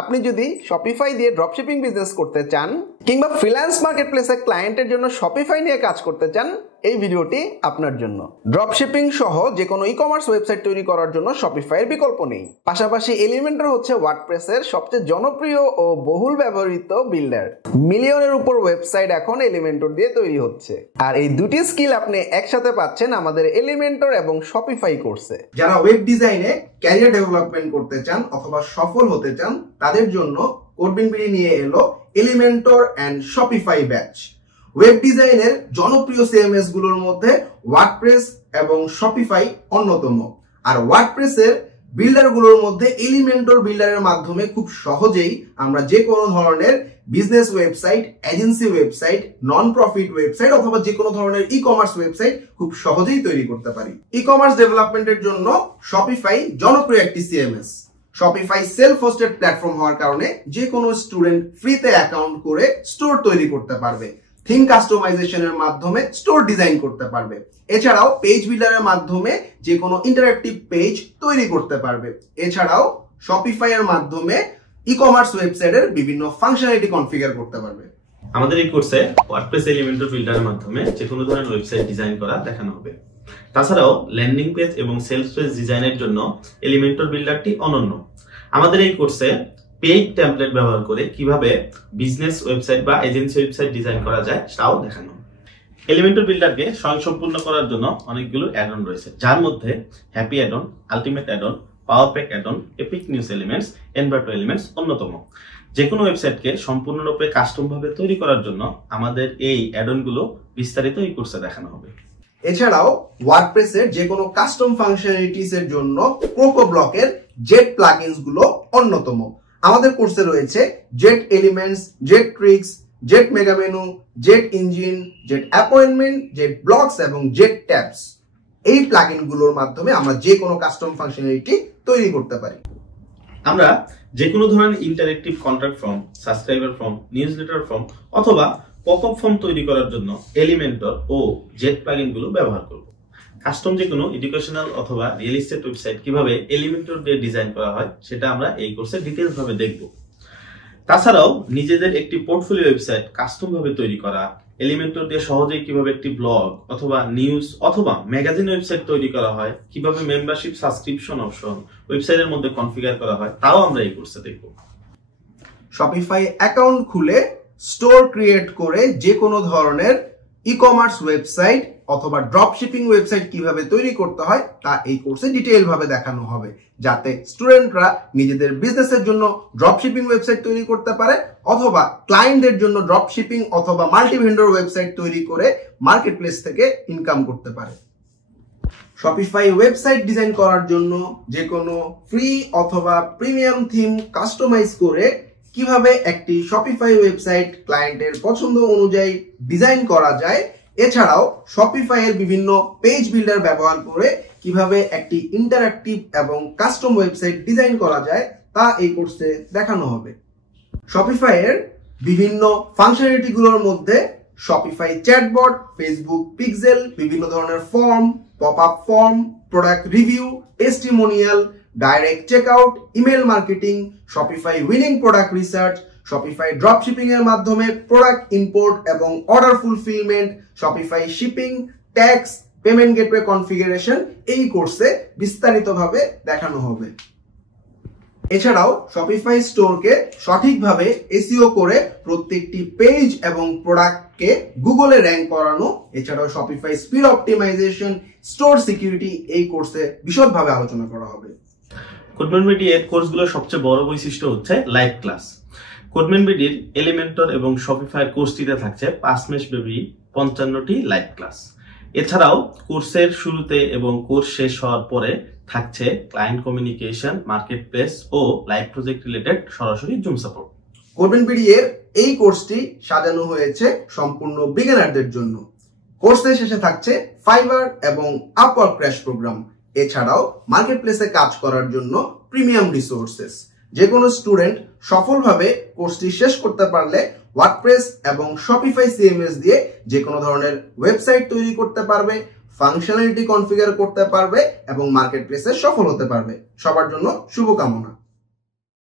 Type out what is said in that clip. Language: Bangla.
আপনি যদি শপিফাই দিয়ে ড্রপশিপিং বিজনেস করতে চান কিংবা ফ্রিল্যান্স মার্কেটপ্লেসে ক্লায়েন্টের জন্য শপিফাই নিয়ে কাজ করতে চান, এই ভিডিওটি আপনার জন্য। ড্রপশিপিং সহ যে কোনো ই-কমার্স ওয়েবসাইট তৈরি করার জন্য শপিফাইয়ের বিকল্প নেই। পাশাপাশি এলিমেন্টর হচ্ছে ওয়ার্ডপ্রেসের সবচেয়ে জনপ্রিয় ও বহুল ব্যবহৃত বিল্ডার। মিলিয়নের উপর ওয়েবসাইট এখন এলিমেন্টর দিয়ে তৈরি হচ্ছে। আর এই দুটি স্কিল আপনি একসাথে পাচ্ছেন আমাদের এলিমেন্টর এবং শপিফাই কোর্সে। যারা ওয়েব ডিজাইনে ক্যারিয়ার ডেভেলপমেন্ট করতে চান অথবা সফল হতে চান, তাদের জন্য কোডবিনবিডি নিয়ে এলো Elementor and Shopify batch. Web ডিজাইনের জনপ্রিয় সিএমএস গুলোর মধ্যে ওয়ার্ডপ্রেস এবং শপিফাই অন্যতম। আর ওয়ার্ডপ্রেসের বিল্ডার গুলোর মধ্যে এলিমেন্টর বিল্ডারের মাধ্যমে খুব সহজেই আমরা যে কোনো ধরনের business website, agency website, non profit website অথবা যে কোনো ধরনের ই কমার্স ওয়েবসাইট খুব সহজেই তৈরি করতে পারি। ই কমার্স ডেভেলপমেন্টের জন্য শপিফাই জনপ্রিয় একটি CMS. Shopify self hosted platform হওয়ার কারণে যে কোনো স্টুডেন্ট ফ্রিতে অ্যাকাউন্ট করে স্টোর তৈরি করতে পারবে, থিম কাস্টমাইজেশনের মাধ্যমে স্টোর ডিজাইন করতে পারবে। এছাড়াও পেজ বিল্ডারের মাধ্যমে যে কোনো ইন্টারঅ্যাক্টিভ পেজ তৈরি করতে পারবে। এছাড়াও শপিফাই এর মাধ্যমে ই কমার্স ওয়েবসাইটের বিভিন্ন ফাংশনালিটি কনফিগার করতে পারবে। আমাদের এই কোর্সে ওয়ার্ডপ্রেস এলিমেন্টর বিল্ডারের মাধ্যমে যে কোনো ধরনের ওয়েবসাইট ডিজাইন করা দেখানো হবে। তাছাড়াও ল্যান্ডিং পেজ এবং সেলস পেজ ডিজাইনের জন্য এলিমেন্টর বিল্ডারটি অনন্য। আমাদের এই কোর্সে পেইড টেমপ্লেট ব্যবহার করে কিভাবে বিজনেস ওয়েবসাইট বা এজেন্সি ওয়েবসাইট ডিজাইন করা যায় তাও দেখানো। এলিমেন্টর বিল্ডারকে স্বয়ংসম্পূর্ণ করার জন্য অনেকগুলো অ্যাডন রয়েছে, যার মধ্যে happy addon, ultimate addon, power pack addon, epic news elements, Envato elements অন্যতম। যে কোনো ওয়েবসাইটকে সম্পূর্ণরূপে কাস্টম ভাবে তৈরি করার জন্য আমাদের এই অ্যাডন গুলো বিস্তারিত এই কোর্সে দেখানো হবে। এছাড়াও ওয়ার্ডপ্রেসের যে কোনো কাস্টম ফাংশনালিটিস এর জন্য কোকো ব্লকের জেট প্লাগইনস গুলো অন্যতম। আমাদের কোর্সে রয়েছে jet elements, jet tricks, jet mega menu, jet engine, jet appointment, jet blocks এবং জেট ট্যাবস। এই প্লাগইন গুলোর মাধ্যমে আমরা যে কোনো কাস্টম ফাংশনালিটি তৈরি করতে পারি। আমরা যে কোনো ধরনের interactive contract form, subscriber form, newsletter form অথবা পপআপ ফর্ম তৈরি করার জন্য এলিমেন্টর ও জেট প্লাগইন গুলো ব্যবহার করব। কাস্টম যে কোনো এডুকেশনাল অথবা রিয়েল এস্টেট ওয়েবসাইট কিভাবে এলিমেন্টর দিয়ে ডিজাইন করা হয় সেটা আমরা এই কোর্সে ডিটেইলস ভাবে দেখব। তাছাড়াও নিজেদের একটি পোর্টফোলিও ওয়েবসাইট কাস্টম ভাবে তৈরি করা, এলিমেন্টর দিয়ে সহজেই কিভাবে একটি ব্লগ অথবা নিউজ অথবা ম্যাগাজিন ওয়েবসাইট তৈরি করা হয়, কিভাবে মেম্বারশিপ সাবস্ক্রিপশন অপশন ওয়েবসাইটের মধ্যে কনফিগার করা হয় তাও আমরা এই কোর্সে দেখব। শপিফাই অ্যাকাউন্ট খুলে স্টোর ক্রিয়েট করে যে কোনো ধরনের ই কমার্স ওয়েবসাইট অথবা ড্রপশিপিং ওয়েবসাইট কিভাবে তৈরি করতে হয় তা এই কোর্সে ডিটেইল ভাবে দেখানো হবে, যাতে স্টুডেন্টরা নিজেদের বিজনেসের জন্য ড্রপশিপিং ওয়েবসাইট তৈরি করতে পারে অথবা ক্লায়েন্টদের জন্য ড্রপশিপিং অথবা মাল্টি ভেন্ডর ওয়েবসাইট তৈরি করে মার্কেটপ্লেস থেকে ইনকাম করতে পারে। শপিফাই ওয়েবসাইট ডিজাইন করার জন্য যে কোনো ফ্রি অথবা প্রিমিয়াম থিম কাস্টমাইজ করে কিভাবে একটি শপিফাই ওয়েবসাইট ক্লায়েন্টের পছন্দ অনুযায়ী ডিজাইন করা যায়, এছাড়াও শপিফাই এর বিভিন্ন পেজ বিল্ডার ব্যবহার করে কিভাবে একটি ইন্টারঅ্যাক্টিভ এবং কাস্টম ওয়েবসাইট ডিজাইন করা যায় তা এই কোর্সে দেখানো হবে। শপিফাই এর বিভিন্ন ফাংশনালিটি গুলোর মধ্যে শপিফাই চ্যাটবট, ফেসবুক পিক্সেল, বিভিন্ন ধরনের form, popup form, product review, testimonial, direct checkout, email marketing, Shopify winning product research, Shopify dropshipping এর মাধ্যমে প্রোডাক্ট ইম্পোর্ট এবং order fulfilment, Shopify shipping, tax, payment gateway configuration এই কোর্সে বিস্তারিতভাবে দেখানো হবে। এছাড়াও শপিফাই স্টোরকে সঠিকভাবে এসইও করে প্রত্যেকটি পেজ এবং প্রোডাক্টকে গুগলে র্যাঙ্ক করানো, এছাড়াও Shopify speed optimisation, store security এই কোর্সে বিশদভাবে আলোচনা করা হবে। কোডবিনবিডি এর কোর্সগুলোর সবচেয়ে বড় বৈশিষ্ট্য হচ্ছে লাইভ ক্লাস। কোডবিনবিডির এলিমেন্টর এবং শপিফাই কোর্সটিতে থাকছে 5 মাস ব্যাপী 55টি লাইভ ক্লাস। এছাড়াও কোর্সের শুরুতে এবং কোর্স শেষ হওয়ার পরে থাকছে ক্লায়েন্ট কমিউনিকেশন, মার্কেটপ্লেস ও লাইভ প্রজেক্ট রিলেটেড সরাসরি জুম সাপোর্ট। কোডবিনবিডি এর এই কোর্সটি সাজানো হয়েছে সম্পূর্ণ বিগিনারদের জন্য। কোর্সের শেষে থাকছে ফাইবার এবং আপওয়ার্ক ক্র্যাশ প্রোগ্রাম। এছাড়াও মার্কেটপ্লেসে কাজ করার জন্য প্রিমিয়াম রিসোর্সেস। যে কোনো স্টুডেন্ট সফলভাবে কোর্সটি শেষ করতে পারলে ওয়ার্ডপ্রেস এবং শপিফাই সিএমএস দিয়ে যে কোনো ধরনের ওয়েবসাইট তৈরি করতে পারবে, ফাংশনালিটি কনফিগার করতে পারবে এবং মার্কেটপ্লেসে সফল হতে পারবে। সবার জন্য শুভকামনা।